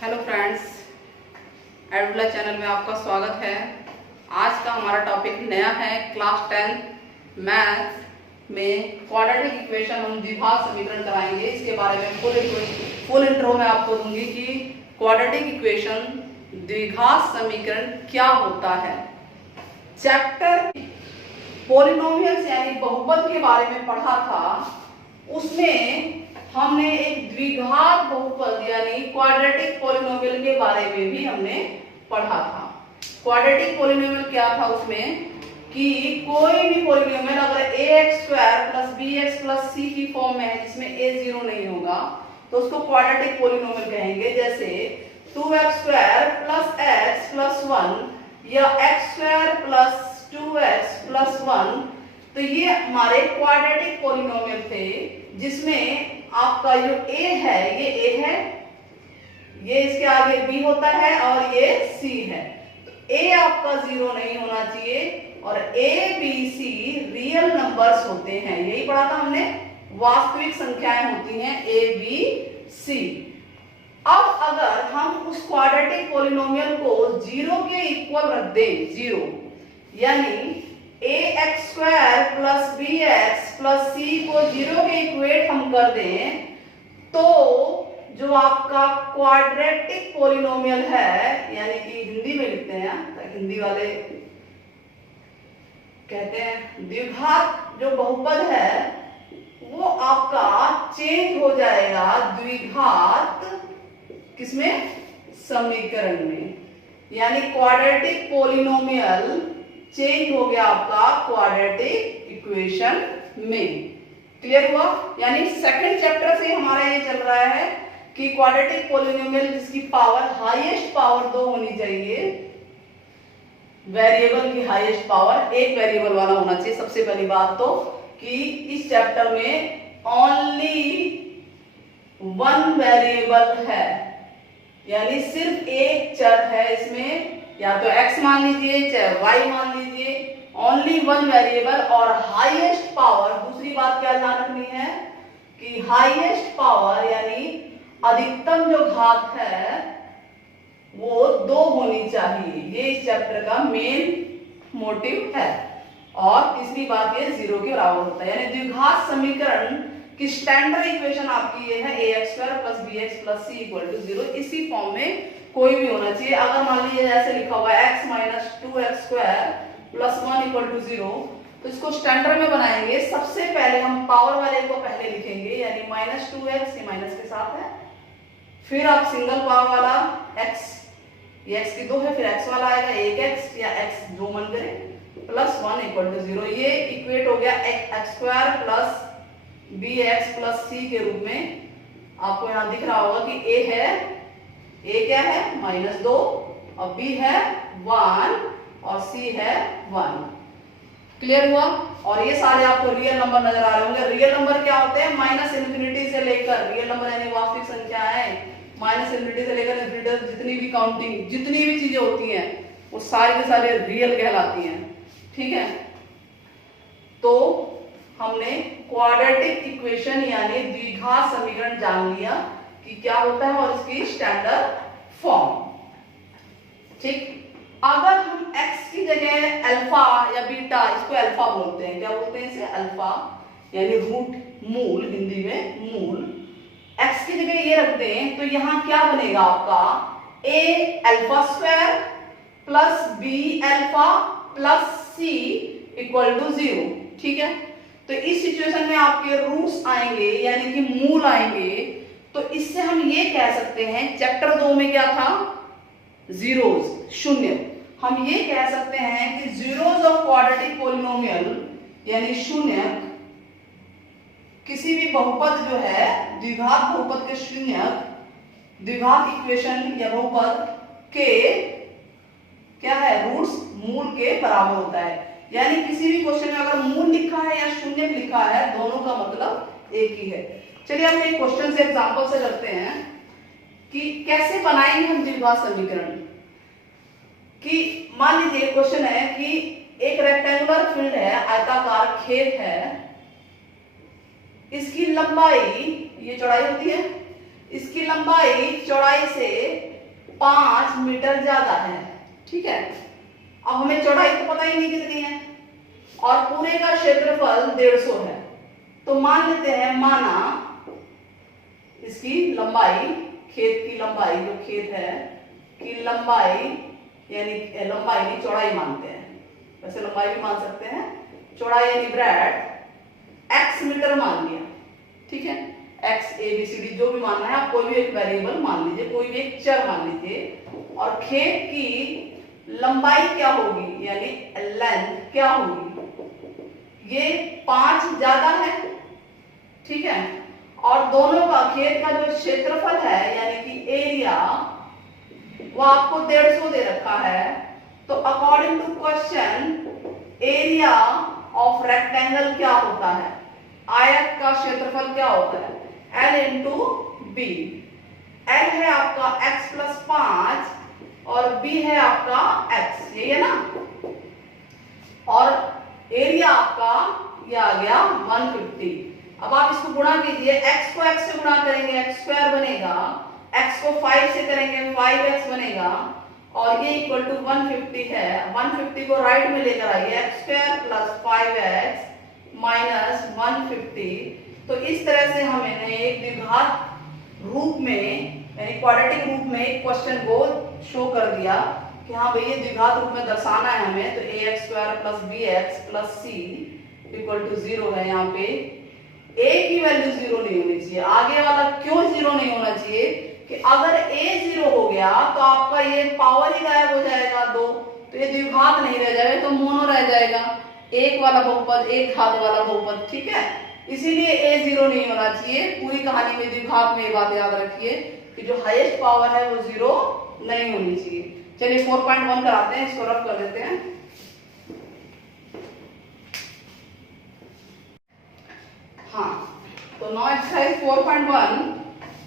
Hello friends, एडुला channel में आपका स्वागत है। आज का हमारा टॉपिक नया है। क्लास 10 मैथ में क्वाड्रेटिक इक्वेशन हम द्विघात समीकरण कराएंगे। इसके बारे में फुल इंट्रो मैं आपको दूंगी कि क्वाड्रेटिक इक्वेशन द्विघात समीकरण क्या होता है। चैप्टर पॉलिनोमियल्स यानी बहुपद के बारे में पढ़ा था, उसमें हमने एक द्विघात बहुपद यानी क्वाड्रेटिक पॉलिनोमियल के बारे में भी हमने पढ़ा था। क्वाड्रेटिक पॉलिनोमियल क्या था उसमें कि कोई भी पॉलिनोमियल अगर ax² + bx + c की फॉर्म में है जिसमें a 0 नहीं होगा तो उसको क्वाड्रेटिक पॉलिनोमियल कहेंगे। जैसे 2x² + x + 1 या x² + 2x + 1, तो ये हमारे क्वाड्रेटिक पॉलिनोमियल थे जिसमें आपका जो a है ये a है, ये इसके आगे b होता है और ये c है। तो a आपका 0 नहीं होना चाहिए और a b c real numbers होते हैं। यही पढ़ा था हमने, वास्तविक संख्याएं होती हैं a b c। अब अगर हम उस क्वाड्रेटिक पॉलिनोमियल को 0 के इक्वल रख दें, 0 यानी ax² + bx + c को 0 के इक्वेट हम कर दें तो जो आपका क्वाड्रेटिक पॉलिनोमियल है, यानी कि हिंदी में लिखते हैं ताकि हिंदी वाले कहते हैं द्विघात जो बहुपद है वो आपका चेंज हो जाएगा द्विघात किसमें, समीकरण में। यानी क्वाड्रेटिक पॉलिनोमियल चेंज हो गया आपका क्वाड्रेटिक इक्वेशन में। क्लियर हुआ? यानी सेकंड चैप्टर से हमारा ये चल रहा है कि क्वाड्रेटिक पॉलिनोमियल जिसकी पावर हाईएस्ट पावर 2 होनी चाहिए, वेरिएबल की हाईएस्ट पावर एक वेरिएबल वाला होना चाहिए। सबसे पहली बात तो कि इस चैप्टर में ओनली 1 वेरिएबल है, यानी सिर्फ एक चर है इसमें, या तो x मान लीजिए चाहे y मान लीजिए, ओनली 1 वेरिएबल और हाईएस्ट पावर। दूसरी बात क्या ध्यान रखनी है कि हाईएस्ट पावर यानी अधिकतम जो घात है वो 2 होनी चाहिए। ये इस चैप्टर का मेन मोटिव है। और तीसरी बात ये 0 के बराबर होता है, यानी द्विघात समीकरण की स्टैंडर्ड इक्वेशन आपकी ये है ax² + bx + c = 0। इसी फॉर्म में कोई भी होना चाहिए। अगर मान लीजिए जैसे लिखा हुआ है x - 2x² + 1 = 0, तो इसको स्टैंडर्ड में बनाएंगे। सबसे पहले हम पावर वाले को पहले लिखेंगे, यानी -2x, ये माइनस के साथ है, फिर आप सिंगल पावर वाला x, ये x की 2 है, फिर x वाला आएगा 1x या x जो मन करे, +1 = 0। ये इक्वेट हो गया x² + bx + c के रूप में। आपको यहाँ दिख रहा होगा कि a है, a क्या है -2 और b है 1 और c है 1। क्लियर हुआ? और ये सारे आपको रियल नंबर नजर आ रहे होंगे। रियल नंबर क्या होते हैं? -∞ से लेकर, रियल नंबर यानी वास्तविक संख्याएं, -∞ से लेकर इन्फिनिटी तक जितनी भी काउंटिंग, जितनी भी चीजें होती हैं वो सारी के सारे रियल कहलाती हैं। ठीक है, तो हमने क्वाड्रेटिक इक्वेशन यानी द्विघात समीकरण जान लिया कि क्या होता है और इसकी स्टैंडर्ड फॉर्म। ठीक, अगर हम x की जगह अल्फा या बीटा, इसको अल्फा बोलते हैं, क्या बोलते हैं इसे? अल्फा यानी रूट, मूल, हिंदी में मूल। x की जगह ये रख दें तो यहां क्या बनेगा आपका? a∝² + b∝ + c = 0। ठीक है, तो इस सिचुएशन में आपके रूट्स आएंगे यानी कि मूल आएंगे। तो इससे हम ये कह सकते हैं, चैप्टर 2 में क्या था? जीरोस, शून्य। हम ये कह सकते हैं कि जीरोस ऑफ क्वाड्रेटिक पॉलिनोमियल यानी शून्य किसी भी बहुपद जो है, द्विघात बहुपद के शून्य द्विघात इक्वेशन या बहुपद के क्या है? रूट्स मूल के बराबर होता है। यानी किसी भी क्वेश्चन में अगर मूल लिखा है या शून्य लिखा है, दोनों का मतलब एक ही है। चलिए हम एक क्वेश्चन से एग्जांपल से करते हैं कि कैसे बनाएंगे हम द्विघात समीकरण। कि मान लीजिए क्वेश्चन है कि एक रेक्टेंगुलर फील्ड है, आयताकार खेत है, इसकी लंबाई, ये चौड़ाई होती है, इसकी लंबाई चौड़ाई से 5 मीटर ज्यादा है। ठीक है, अब हमें चौड़ाई तो पता ही नहीं कितनी है और पूरे का क्षेत्रफल 150 है। तो मान लेते हैं, माना इसकी लंबाई, खेत की लंबाई, जो खेत है की लंबाई, यानी लंबाई नहीं चौड़ाई मानते हैं, वैसे लंबाई भी मान सकते हैं, चौड़ाई यानी ब्रैड x मीटर मान लिया। ठीक है, x a b c d जो भी मानना है, आप कोई भी एक वेरिएबल मान लीजिए, कोई भी एक चर मान लीजिए, और खेत की लंबाई क्या होगी यानी लेंथ क्या होगी, ये 5 ज्यादा है। ठीक है, और दोनों का खेत का जो क्षेत्रफल है यानी कि एरिया वो आपको 150 दे रखा है। तो according to question area of rectangle क्या होता है, आयत का क्षेत्रफल क्या होता है, L इंटू बी। L है आपका x प्लस 5 और b है आपका x, यही है ना, और एरिया आपका ये आ गया 150। अब आप इसको गुणा कीजिए, x को x से गुणा करेंगे x स्क्वायर बनेगा, x को 5 से करेंगे 5x बनेगा, और ये इक्वल टू 150 है। 150 को राइट में लेकर आइए, x square plus 5x minus 150। तो इस तरह से हमने एक द्विघात रूप में यानी क्वाड्रेटिक रूप में एक क्वेश्चन को शो कर दिया कि हाँ भाई ये द्विघात रूप में दर्शाना है हमें। तो ax square plus bx plus c equal to 0 है। यहाँ पे a की वैल्यू 0 नहीं होनी चाहिए। आगे वाला क्यों 0 नहीं होना चाहिए कि अगर a 0 हो गया तो आपका ये पावर ही गायब हो जाएगा 2, तो ये द्विघात नहीं रह जाएगा, तो मोनो रह जाएगा, एक वाला बहुपद, एक घात वाला बहुपद। ठीक है, इसीलिए a 0 नहीं होना चाहिए। पूरी कहानी में द्विघात में ये बात याद रखिए कि जो हाईएस्ट पावर है वो 0 नहीं होनी चाहिए। चलिए 4.1 कराते हैं, इसको रफ कर देते हैं। हाँ, तो नाउ एक्सरसाइज 4.1,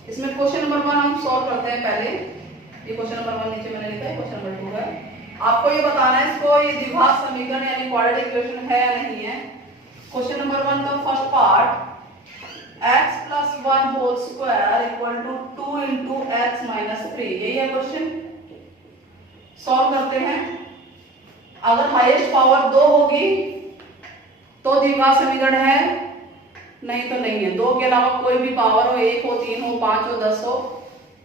इसमें क्वेश्चन नंबर 1 हम सॉल्व करते हैं। पहले ये क्वेश्चन नंबर 1 नीचे मैंने लिखा है, क्वेश्चन नंबर 2 है। आपको ये बताना है इसको ये द्विघात समीकरण यानी क्वाड्रेटिक इक्वेशन है या नहीं है। क्वेश्चन नंबर 1 का first part, x plus 1 whole square equal to 2 into x minus 3, यही है क्वेश्चन। सॉल्व करते हैं। अगर हाईएस्ट पावर 2 होगी तो द्विघात समीकरण है, नहीं तो नहीं है। 2 के अलावा कोई भी पावर हो, 1 हो, 3 हो, 5 हो, 10 हो,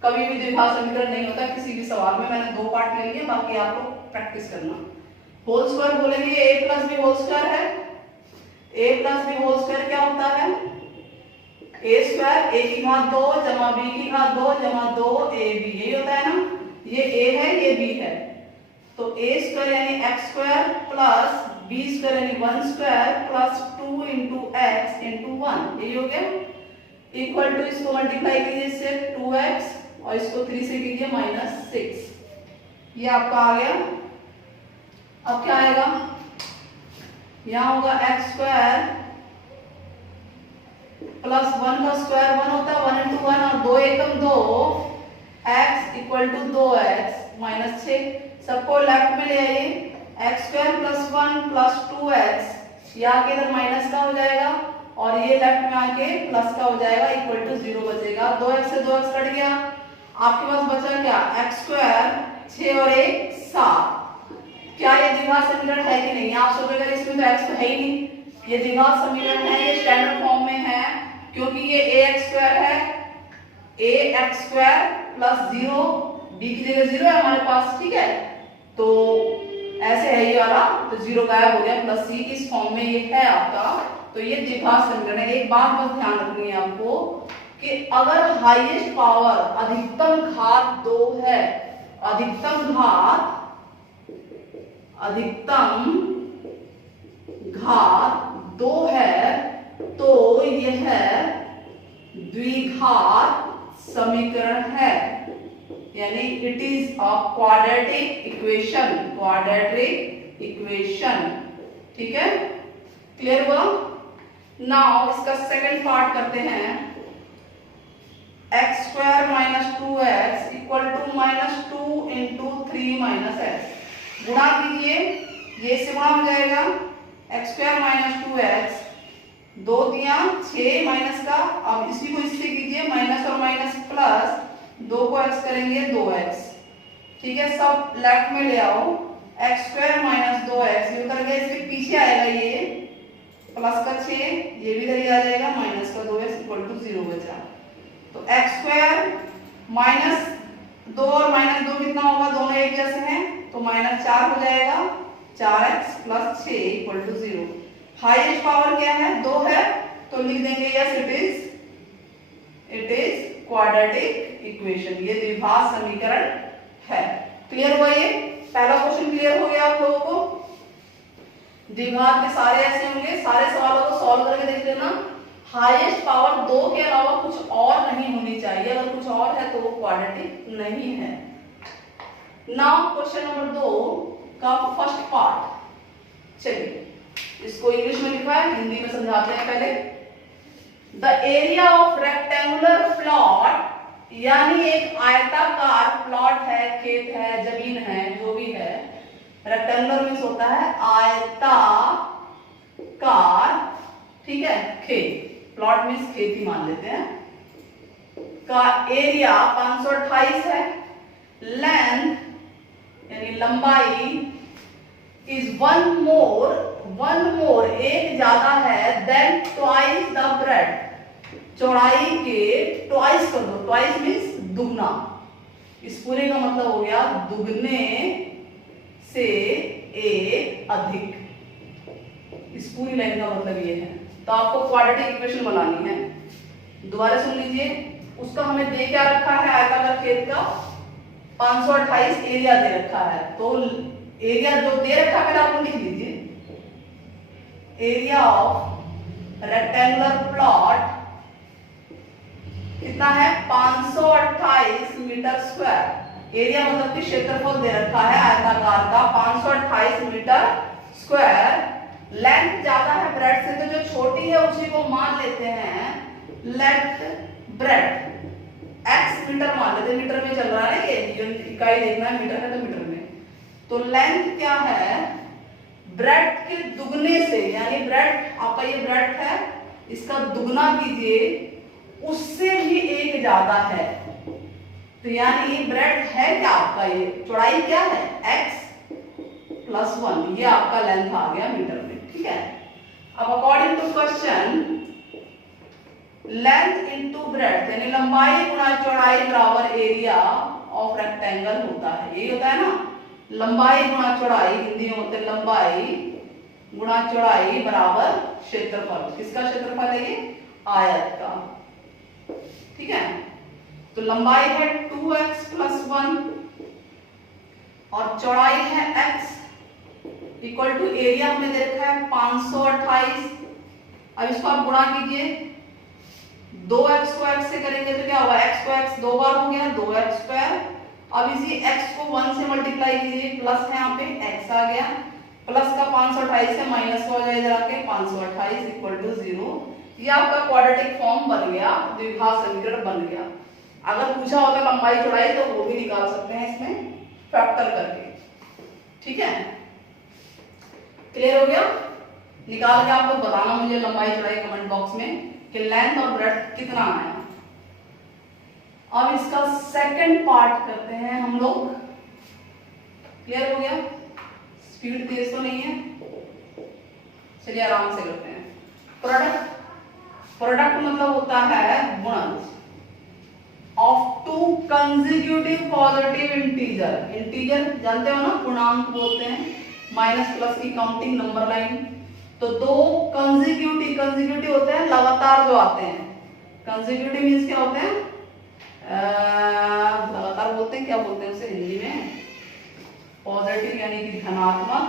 कभी भी द्विघात समीकरण नहीं होता किसी भी सवाल में। मैंने 2 पार्ट ले लिए, बाकी आप लोग प्रैक्टिस करना। होल स्क्वायर बोलेंगे a plus B whole square है। a plus B whole square क्या होता है, a स्क्वायर a की घात 2 जमा b की घात 2 जमा 2ab, यही होता है ना। ये a है, ये b है, तो a स्क्वायर यानी x square plus b square यानी 1 square plus 2 into x into 1, यही हो गया। इक्वल टू इसको मल्टीप्लाई कीजिए इससे 2x और इसको 3 से कीजिए माइनस 6, ये आपका आ गया। अब क्या आएगा, यहाँ होगा x स्क्वायर प्लस 1 का स्क्वायर 1 होता है, 1 इंटू 1 और 2 एकम 2, x equal to 2x minus 6। सबको लेफ्ट में ले आइए, x square plus 1 plus 2x, ये आके इधर माइनस का हो जाएगा और ये लेफ्ट में आके प्लस का हो जाएगा, इक्वल टू 0 बचेगा। 2x से 2x कट गया, आपके पास बचा क्या, x स्क्वायर 6 और 1 7। क्या ये द्विघात समीकरण है कि नहीं, आप सोचेगा इसमें तो x तो है ही नहीं, ये द्विघात समीकरण है, ये स्टैंडर्ड फॉर्म में है क्योंकि ये ax स्क्वायर है, ax स्क्वायर प्लस 0, d की जगह 0 है हमारे पास। ठीक है, तो ऐसे है ये वाला, तो 0 गायब हो गया, प्लस c इस फॉर्म में ये है आपका। तो ये द्विघात समीकरण है। एक बात बस ध्यान रखनी है आपको कि अगर हाईएस्ट पावर अधिकतम घात 2 है, अधिकतम घात 2 है, तो यह द्विघात समीकरण है, यानी it is a quadratic equation, quadratic equation. ठीक है, क्लियर हुआ। नाउ इसका सेकंड पार्ट करते हैं, x square minus 2x equal to minus 2 into 3 minus x. गुणा कीजिए, ये से गुणा हो जाएगा, x स्क्वायर माइनस 2x, 2 दिया 6 माइनस का, अब इसी को इससे कीजिए माइनस और माइनस प्लस, 2 को x करेंगे 2x, ठीक है, सब लेफ्ट में ले आओ, एक्स स्क्वायर माइनस 2x ये उतर गया, इसके पीछे आएगा ये प्लस का 6, ये भी इधर आ जाएगा, माइनस का 2x इक्वल टू 0 बचा। तो एक्स स्क्वायर माइनस 2 और माइनस 2 कितना होगा, दोनों एक जैसे हैं, तो माइनस 4 हो जाएगा, 4x plus 6 equal to 0। Highest power क्या है, 2 है, तो लिख देंगे yes it is quadratic equation, ये द्विघात समीकरण है। क्लियर हुआ, ये पहला क्वेश्चन क्लियर हो गया आप लोगों को। द्विघात के सारे ऐसे होंगे, सारे सवालों को सॉल्व करके देख लेना। हाईएस्ट पावर 2 के अलावा कुछ और नहीं होनी चाहिए, अगर कुछ और है तो वो क्वाड्रेटिक नहीं है। नाउ क्वेश्चन नंबर 2 का फर्स्ट पार्ट, चलिए इसको इंग्लिश में लिखा है, हिंदी में समझाते हैं पहले। The area of rectangular plot, यानी एक आयताकार प्लॉट है, खेत है, जमीन है, जो भी है, रेक्टेंगुलर मींस होता है आयताकार, ठीक है, खेत, प्लॉट मींस खेत ही मान लेते हैं, का एरिया 528 है, लेंथ यानी लंबाई इज वन मोर एक ज्यादा है देन ट्वाइस द ब्रेड, चौड़ाई के ट्वाइस कर दो, ट्वाइस मीन्स दुगना, इस पूरे का मतलब हो गया दुगने से एक अधिक, इस पूरी लाइन का मतलब ये है। तो आपको क्वाड्रेटिक इक्वेशन बनानी है, दोबारा सुन लीजिए, उसका हमें दे क्या रखा है, आयताकार खेत का 528 एरिया दे रखा है, तो एरिया जो दे रखा है आप लिख लीजिए, एरिया ऑफ रेक्टेंगुलर प्लॉट कितना है, 528 मीटर स्क्वायर, एरिया मतलब कि क्षेत्रफल दे रखा है आयताकार का 528 मीटर स्क्वायर, लेंथ ज्यादा है ब्रेड से, तो जो छोटी है उसी को मान लेते हैं लेंथ ब्रेड, x मीटर मान लेते हैं, मीटर में चल रहा है ये इकाई देखना है, मीटर है तो मीटर में, तो लेंथ क्या है, ब्रेड के दुगने से, यानी ब्रेड आपका ये ब्रेड है, इसका दुगना कीजिए, उससे भी एक ज्यादा है, तो यानी ब्रेड है क्या आपका, ये चौड़ाई क्या है x प्लस 1, ये आपका लेंथ आ गया मीटर में, ठीक है। अब according to question, length into breadth यानी लंबाई गुणा चौड़ाई बराबर एरिया ऑफ रेक्टेंगल होता है, यही होता है ना, लंबाई गुणा चौड़ाई, हिंदी में होते हैं लंबाई गुणा चौड़ाई बराबर क्षेत्रफल, किसका क्षेत्रफल है ये, आयत का, ठीक है। तो लंबाई है 2x प्लस 1 और चौड़ाई है x, इक्वल टू एरिया हमने दे रखा है 528, अब इसको आप गुणा कीजिए, 2x को x से करेंगे तो क्या होगा, x को x 2 बार हो गया, 2x स्क्वायर, अब इसी x को 1 से मल्टीप्लाई कीजिए, प्लस है यहाँ पे x आ गया, प्लस का 528 है, माइनस का हो जाएगा इधर आके 528 इक्वल टू 0, ये आपका क्वाड्रेटिक फॉर्म बन गया, द्विघात समीकरण बन गया। अगर पूछा होता लंबाई चौड़ाई तो वो भी निकाल सकते हैं इसमें फैक्टर करके, ठीक है, क्लियर हो गया। निकाल के आपको बताना मुझे लंबाई चौड़ाई कमेंट बॉक्स में कि लेंथ और ब्रेड्थ कितना आया। अब इसका सेकंड पार्ट करते हैं हम लोग, क्लियर हो गया, स्पीड तेज तो नहीं है, चलिए आराम से करते हैं। प्रोडक्ट मतलब होता है गुणन of to consecutive positive integer, integer जानते हो ना, पूर्णांक बोलते हैं, माइनस प्लस की काउंटिंग नंबर लाइन, तो दो कंसेक्यूटिव होते हैं लगातार जो आते हैं, कंसेक्यूटिव मींस क्या होते हैं, लगातार बोलते हैं, क्या बोलते हैं उसे हिंदी में, पॉजिटिव यानी कि धनात्मक,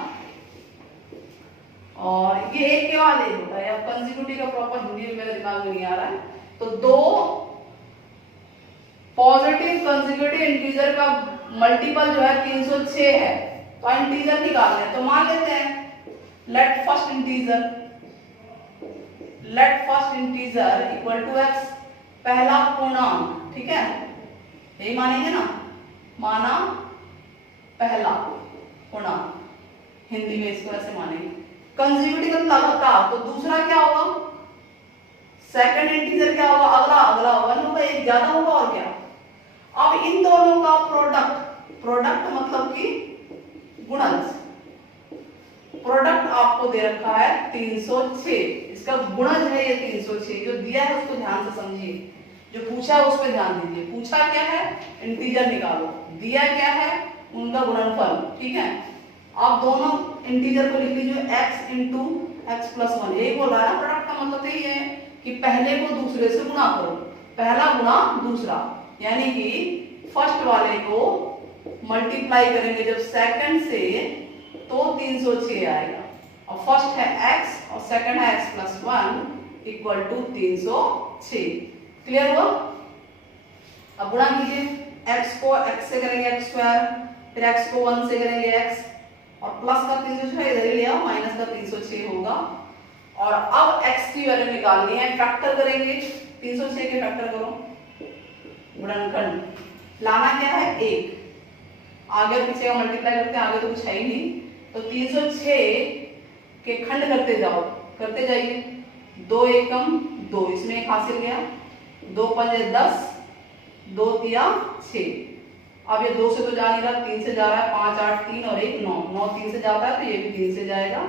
और ये एक के बाद एक होता है, अब कंसेक्यूटिव का प्रॉपर हिंदी में मेरे दिमाग में नहीं आ रहा है, तो दो पॉजिटिव कंसेक्यूटिव इंटीजर का मल्टीपल जो है 306 है, तो इंटीजर निकालना है, तो मान लेते हैं let first integer equal to x, पहला पूर्णांक, ठीक है, यही मानेंगे ना, माना पहला पूर्णांक, हिंदी में इसको ऐसे मानेंगे, कंसेक्यूटिव लगातार, तो दूसरा क्या होगा, सेकंड इंटीजर क्या होगा, अगला 1 होगा, एक ज्यादा होगा और क्या। अब इन दोनों का प्रोडक्ट प्रोडक्ट मतलब कि गुणज। प्रोडक्ट आपको दे रखा है 306, इसका गुणज है ये 306। जो दिया है उसको ध्यान से समझिए, जो पूछा है उस पर ध्यान दीजिए। पूछा क्या है, इंटीजर निकालो, दिया क्या है, उनका गुणनफल। ठीक है, आप दोनों इंटीजर को लिख लीजिए x इंटू एक्स प्लस 1। यही बोल रहा है ना, प्रोडक्ट का मतलब यही है कि पहले को दूसरे से गुणा करो, पहला गुणा दूसरा, यानी कि फर्स्ट वाले को मल्टीप्लाई करेंगे जब सेकंड से तो 306 आएगा। और फर्स्ट है x और सेकंड है x plus 1 equal to 306। Clear हुआ? अब गुणा कीजिए, x को x से करेंगे x स्क्वायर, फिर x को 1 से करेंगे x, और प्लस का 306 इधर ही ले आओ, माइनस का 306 होगा। और अब x की वैल्यू निकालनी है, फैक्टर करेंगे, 306 के फैक्टर करो, गुणनखंड लाना क्या है 1, आगे पीछे का मल्टीप्लाई करते हैं, आगे तो कुछ है ही नहीं, तो 306 के खंड करते जाओ, करते जाइए। 2 एकम 2, इसमें एक हासिल गया, 2 पंजे 10, 2 तिया 6। अब ये 2 से तो जा नहीं रहा, 3 से जा रहा है, 5 8 3 और 1 9, 9 3 से जाता है तो ये भी 3 से जाएगा।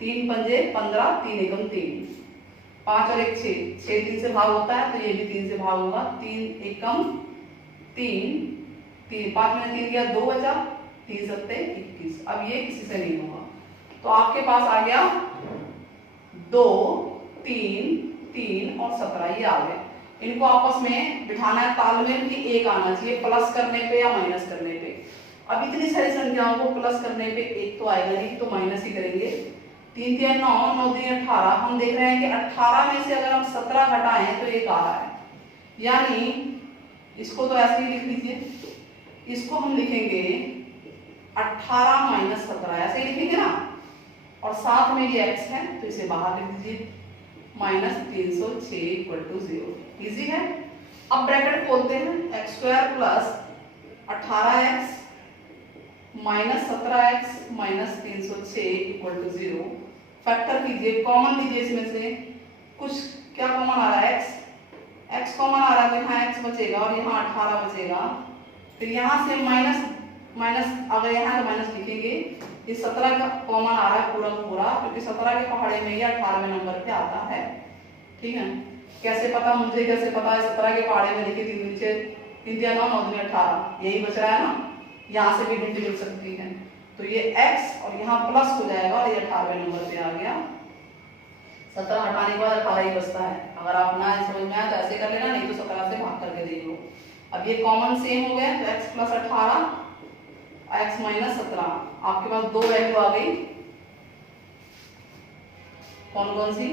3 पंजे 15, 3 एकम 3, 5 और 1 6, 6 3 से भाग होता है तो ये भी 3 से भाग होगा। 3 एकम 3, 5 में 3 गया, 2 बचा, 3 सत्ते 21। अब ये किसी से नहीं होगा, तो आपके पास आ गया 2 3 3 और 17, ये आ गए। इनको आपस में बिठाना है तालमेल की, एक आना चाहिए प्लस करने पे या माइनस करने पे। अब इतनी सारी संख्याओं को प्लस करने पे एक तो आएगा नहीं, तो माइनस ही करेंगे। 3 3 9, 9 3 18। हम देख रहे हैं कि 18 में से अगर हम 17 घटाएं तो एक आ रहा है, यानी इसको तो ऐसे ही लिख लीजिए, इसको हम लिखेंगे 18 माइनस 17, ऐसे ही लिखेंगे ना, और साथ में ये x है तो इसे बाहर लिख दीजिए, माइनस 306 इक्वल टू 0। इजी है। अब ब्रैकेट खोलते हैं, x square plus 18x minus 17x minus 306 equal to 0। Factor कीजिए, कॉमन लीजिए इसमें से, कुछ क्या कॉमन आ रहा है, x कॉमन आ रहा है तो यहाँ x बचेगा और यहाँ 18 बचेगा। फिर यहाँ से माइनस माइनस, अगर यहाँ का माइनस लिखेंगे, इस 17 का कॉमन आ रहा है पूरा पूरा, क्योंकि 17 के पहाड़े में या 18वें नंबर पे आता है। ठीक है, कैसे पता, मुझे कैसे पता है? 17 के पहाड़े में लिखे 3 नीचे 3 9 9 18, यही बच रहा है ना, यहाँ से भी हिंट मिल सकती है। तो ये x और यहाँ प्लस हो जाएगा और ये 18वें नंबर पे आ गया। 17 हटाने के बाद 18 ही बचता है। अगर आप ना समझ में आए तो ऐसे कर लेना, नहीं तो 17 से भाग करके देख लो। अब ये कॉमन सेम हो गया, तो x प्लस 18 x माइनस 17, आपके पास दो वैल्यू आ गई। कौन कौन सी?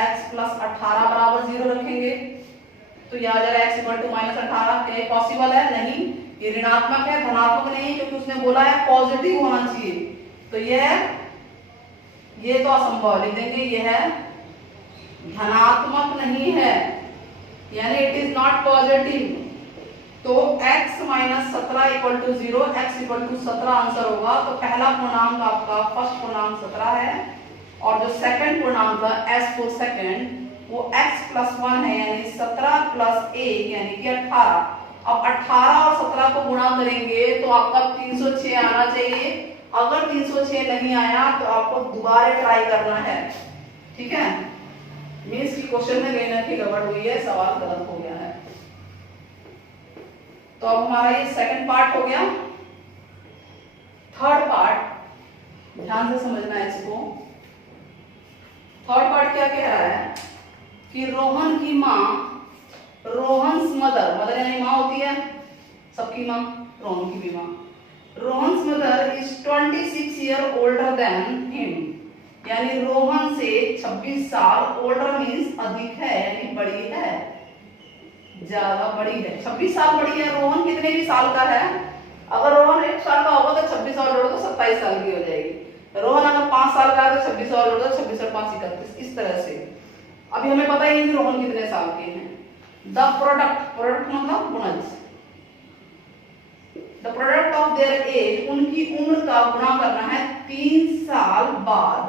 x प्लस 18 बराबर 0 रखेंगे तो यह आ जाएगा x इक्वल टू माइनस 18। क्या ये पॉसिबल है? नहीं, ये ऋणात्मक है, धनात्मक नहीं, क्योंकि उसने बोला है पॉजिटिव होना चाहिए। तो ये तो असंभव, लिख देंगे ये है धनात्मक नहीं है, यानी इट इज नॉट पॉजिटिव। तो x minus 17 equal to 0, x equal to 17 answer होगा। तो पहला पूर्णांक आपका फर्स्ट पूर्णांक 17 है, और जो सेकंड पूर्णांक है s फॉर सेकंड वो x प्लस 1 है, यानी 17 प्लस 1 यानी कि 18। अब 18 और 17 को गुणा करेंगे तो आपका 306 आना चाहिए। अगर 306 नहीं आया तो आपको दोबारा ट्राई करना है। ठीक है, मीन्स की क्वेश्चन में कहीं ना कहीं गड़बड़ हुई है, सवाल गलत हो गया है। तो अब हमारा ये सेकंड पार्ट हो गया। थर्ड पार्ट ध्यान से समझना है इसको। थर्ड पार्ट क्या कह रहा है कि रोहन की माँ, रोहन्स मदर, मदर यानी माँ होती है सबकी माँ, रोहन की भी माँ, Rohan's mother is 26 year older than him, यानी रोहन से 26 साल, ओल्डर मीन्स अधिक है यानी बड़ी है, ज्यादा बड़ी है। 26 साल बड़ी है। रोहन कितने भी साल का है? अगर रोहन 1 साल का होगा तो 26 और जोड़ो तो 27 साल की हो जाएगी। रोहन अगर 5 साल का है तो 26 और जोड़ो तो 26 और 5 31, इस तरह से। अभी हमें पता ही नहीं कि रोहन कितने साल के हैं। द प्रोडक्ट, प्रोडक्ट मतलब गुणज, the product of their age, उनकी उम्र का गुणा करना है 3 साल बाद।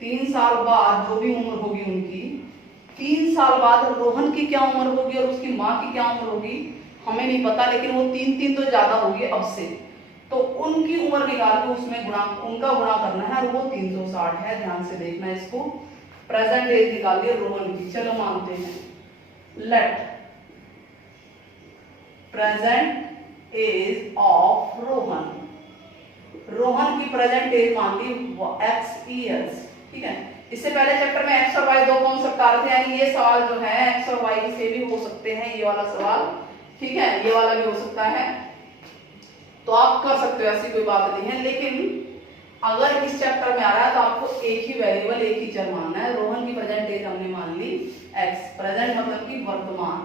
3 साल बाद जो भी उम्र होगी उनकी, 3 साल बाद रोहन की क्या उम्र होगी और उसकी माँ की क्या उम्र होगी, हमें नहीं पता, लेकिन वो 3 तो ज्यादा होगी अब से, तो उनकी उम्र निकाल के उसमें गुणा, उनका गुणा करना है और वो 360 है। ध्यान से देखना इसको। प्रेजेंट एज निकालिए रोहन की। चलो मानते हैं, let present age of Rohan, Rohan की प्रेजेंट एज मान ली x ईयर्स, ठीक है। इससे पहले चैप्टर में x और y दो कॉन्सेप्ट आ रहे थे, यानी ये सवाल जो है x और y से भी हो सकते हैं, ये वाला सवाल, ठीक है, ये वाला भी हो सकता है, तो आप कर सकते हो, ऐसी कोई बात नहीं है। लेकिन अगर इस चैप्टर में आ रहा है तो आपको एक ही वेरिएबल, एक ही चर मानना है। रोहन की प्रेजेंट एज हमने मान ली x, प्रेजेंट मतलब कि वर्तमान,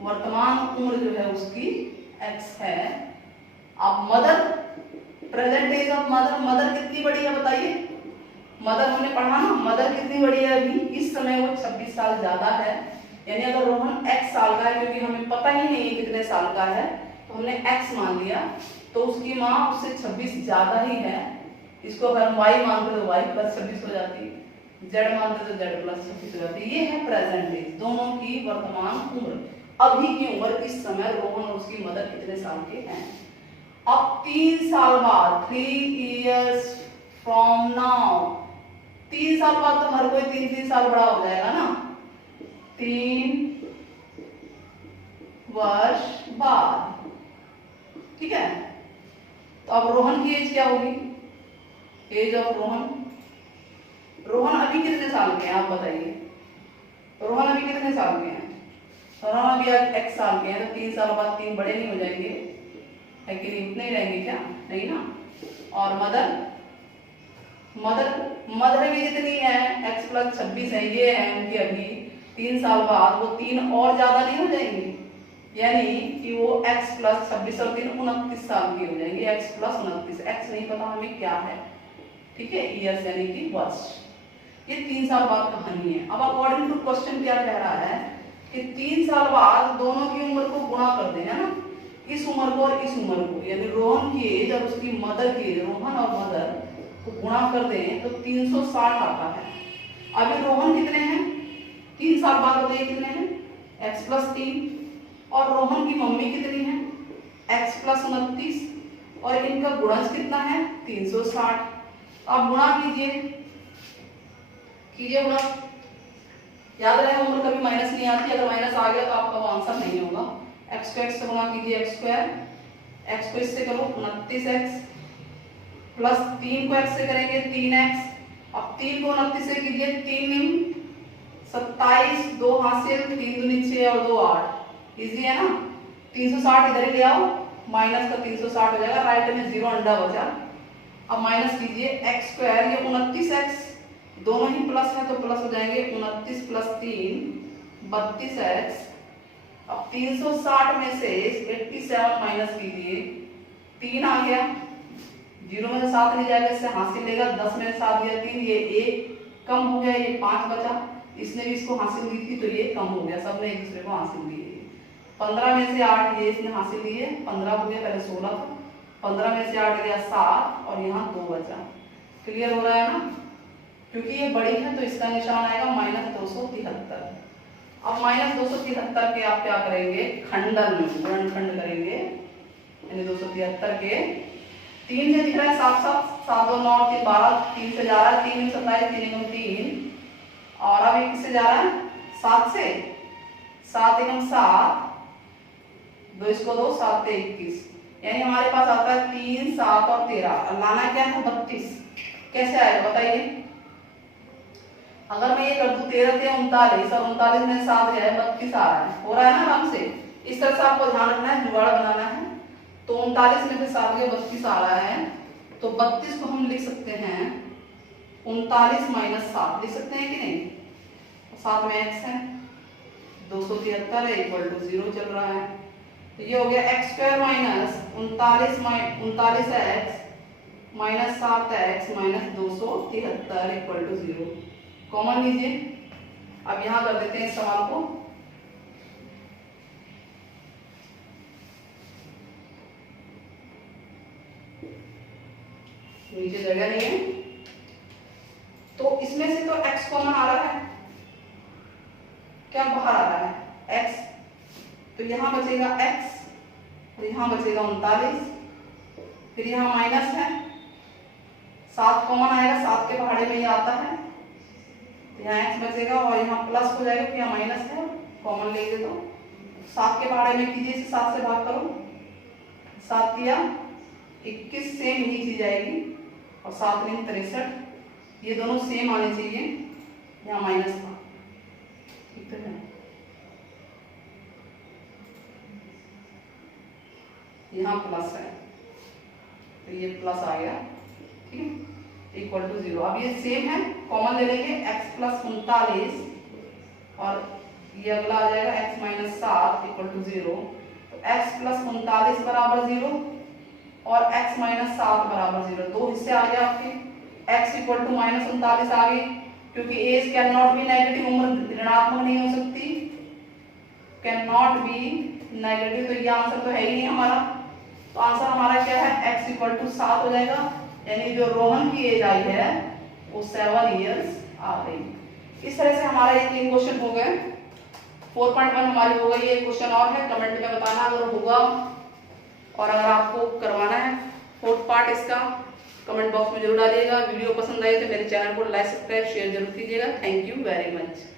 वर्तमान उम्र जो है उसकी x है। अब mother, present age of mother, mother कितनी बड़ी है बताइए, मदर हमने पढ़ा ना, मदर कितनी बड़ी है अभी, इस समय वो 26 साल ज्यादा है। यानी अगर रोहन x साल का है, क्योंकि हमें पता ही नहीं है कितने साल का है, तो हमने x मान लिया, तो उसकी माँ उससे 26 ज्यादा ही है। इसको अगर हम y मानते तो y प्लस 26 हो जाती, z मानते तो z प्लस 26 हो जाती। ये है प्रेजेंट एज, दोनों की वर्तमान उम्र, अभी की उम्र, इस समय रोहन और उसकी मदर कितने साल के हैं। अब 3 साल बाद, 3 years from now, 3 साल बाद तो हर कोई 3 साल बड़ा हो जाएगा ना, 3 वर्ष बाद, ठीक है। तो अब रोहन की एज क्या होगी, एज ऑफ रोहन, रोहन अभी कितने साल के हैं आप बताइए, रोहन अभी कितने साल के हैं, रोहन अभी x साल के हैं, तो 3 साल बाद 3 बड़े नहीं हो जाएंगे, है कि नहीं, उतने ही रहेंगे क्या, नहीं ना। और मदर, मदर, मदर भी जितनी है x प्लस 26 है, ये है उनकी अभी, 3 साल बाद वो 3 और ज्यादा नहीं हो जाएंगी, यानी कि वो x प्लस 26 और 3 29 साल की हो जाएंगी, x प्लस 29, x नहीं पता हमें क्या है, ठीक है, ईयर्स यानी कि वर्ष। ये 3 साल बाद कहानी है। अब अकॉर्डिंग टू क्वेश्चन क्या कह रहा है कि 3 साल बाद दोनों की उम्र को गुणा कर दें, है ना, इस उम्र को और इस उम्र को, यानी रोहन की एज और उसकी मदर की एज, रोहन और मदर को गुणा कर दें तो 360 आता है। अभी रोहन कितने हैं, 3 साल बाद बताइए कितने हैं, x प्लस 3, और रोहन की मम्मी कितनी है, x प्लस 29, और इनका गुणज कितना है 360। अब गुणा कीजिए, कीजिए गुणा, याद रहे उम्र कभी माइनस नहीं आती, अगर माइनस आ गया तो आपका वो आंसर नहीं होगा। x को x से गुणा कीजिए, x स्क्वायर, x को इससे करो 29x, प्लस 3 को x से करेंगे 3x, अब 3 को 29 से कीजिए, 3 27, 2 हासिल, 3 दूनी 6 और 2 8, इजी है ना। 360 इधर ही ले आओ, माइनस का 360 हो जाएगा, राइट में 0 अंडा बचा। अब माइनस कीजिए x स्क्वायर, ये 29x, दोनों ही प्लस है तो प्लस हो जाएंगे, 29 प्लस 3 32x। अब 360 में से 87 माइनस कीजिए, 3 आ गया, 0 में से 7 नहीं जाएगा, इससे हासिल लेगा, 10 में से 7 दिया 3, ये 1 कम हो गया, ये 5 बचा, इसने भी इसको हासिल दी थी तो ये कम हो गया, सबने एक दूसरे को हासिल दिए। 15 में से 8 ये इसने हासिल दिए, 15 हो गया, पहले 16 था, 15 में से 8 गया 7 और यहाँ 2 बचा। क्लियर हो रहा है ना, क्योंकि ये बड़ी है तो इसका निशान आएगा -273। अब -273 के आप क्या करेंगे, खंडन, गुणनखंड करेंगे, यानी 273 के 3 से दिख रहा है 7 7, 7 2 9 3 12, 3 से जा रहा है 3 27, 3 3, और अब 1 से जा रहा है 7 से, 7 1 7, 2 इसको 2, 7 21, यानी हमारे पास आता है 3 7 और 13, लाना क्या है 32। कैसे आएगा बताइए, अगर मैं ये कर दूं 13 से 39 और 39 में 7 गया है 32 आ रहा है, हो रहा है ना आराम से। इस तरह से आपको ध्यान रखना है, जुगाड़ बनाना है। तो 39 में से 7 गया 32 आ रहा है, तो 32 को हम लिख सकते हैं 39 माइनस 7 लिख सकते हैं कि नहीं, 7 में x है, 273 है इक्वल टू 0 चल रहा है, तो ये हो गया x square minus 39x minus 7x minus 273 equal to 0। Common लीजिए, अब यहां कर देते हैं इस सवाल को, नीचे जगह नहीं है तो इसमें से तो x कॉमन आ रहा है, क्या बाहर आ रहा है x, तो यहाँ बचेगा x और यहाँ बचेगा 39, फिर यहाँ माइनस है, 7 कॉमन आएगा, 7 के पहाड़े में ही आता है, तो यहाँ x बचेगा और यहाँ प्लस हो जाएगा, यहाँ माइनस है, कॉमन ले लेते हो, 7 के पहाड़े में कीजिए, इसे 7 से भाग करो, 7 किया 21, सेम ही चीज आएगी, और 7 में 63, ये दोनों सेम आने चाहिए, यहाँ माइनस था, ठीक है, यहाँ प्लस है, तो ये प्लस आ गया, ठीक है, इक्वल टू 0। अब ये सेम है, कॉमन ले लेंगे, x प्लस 39 और ये अगला आ जाएगा x माइनस 7 इक्वल टू 0। तो x प्लस 39 बराबर 0 और x माइनस 7 बराबर 0, दो हिस्से आ गए आपके, x इक्वल टू माइनस 39 आ गई, क्योंकि age can not be negative, उम्र ऋणात्मक नहीं हो सकती, कैन नॉट बी नेगेटिव, तो ये आंसर तो है ही नहीं हमारा, तो आंसर हमारा क्या है, x इक्वल टू 7 हो जाएगा, यानी जो रोहन की एज आई है वो 7 इयर्स आ गई। इस तरह से हमारा ये 3 क्वेश्चन हो गए, 4.1 हमारी हो गई। एक क्वेश्चन और है, कमेंट में बताना अगर होगा, और अगर आपको करवाना है 4th पार्ट इसका, कमेंट बॉक्स में जरूर डालिएगा। वीडियो पसंद आई तो मेरे चैनल को लाइक सब्सक्राइब शेयर जरूर कीजिएगा। Thank you very much.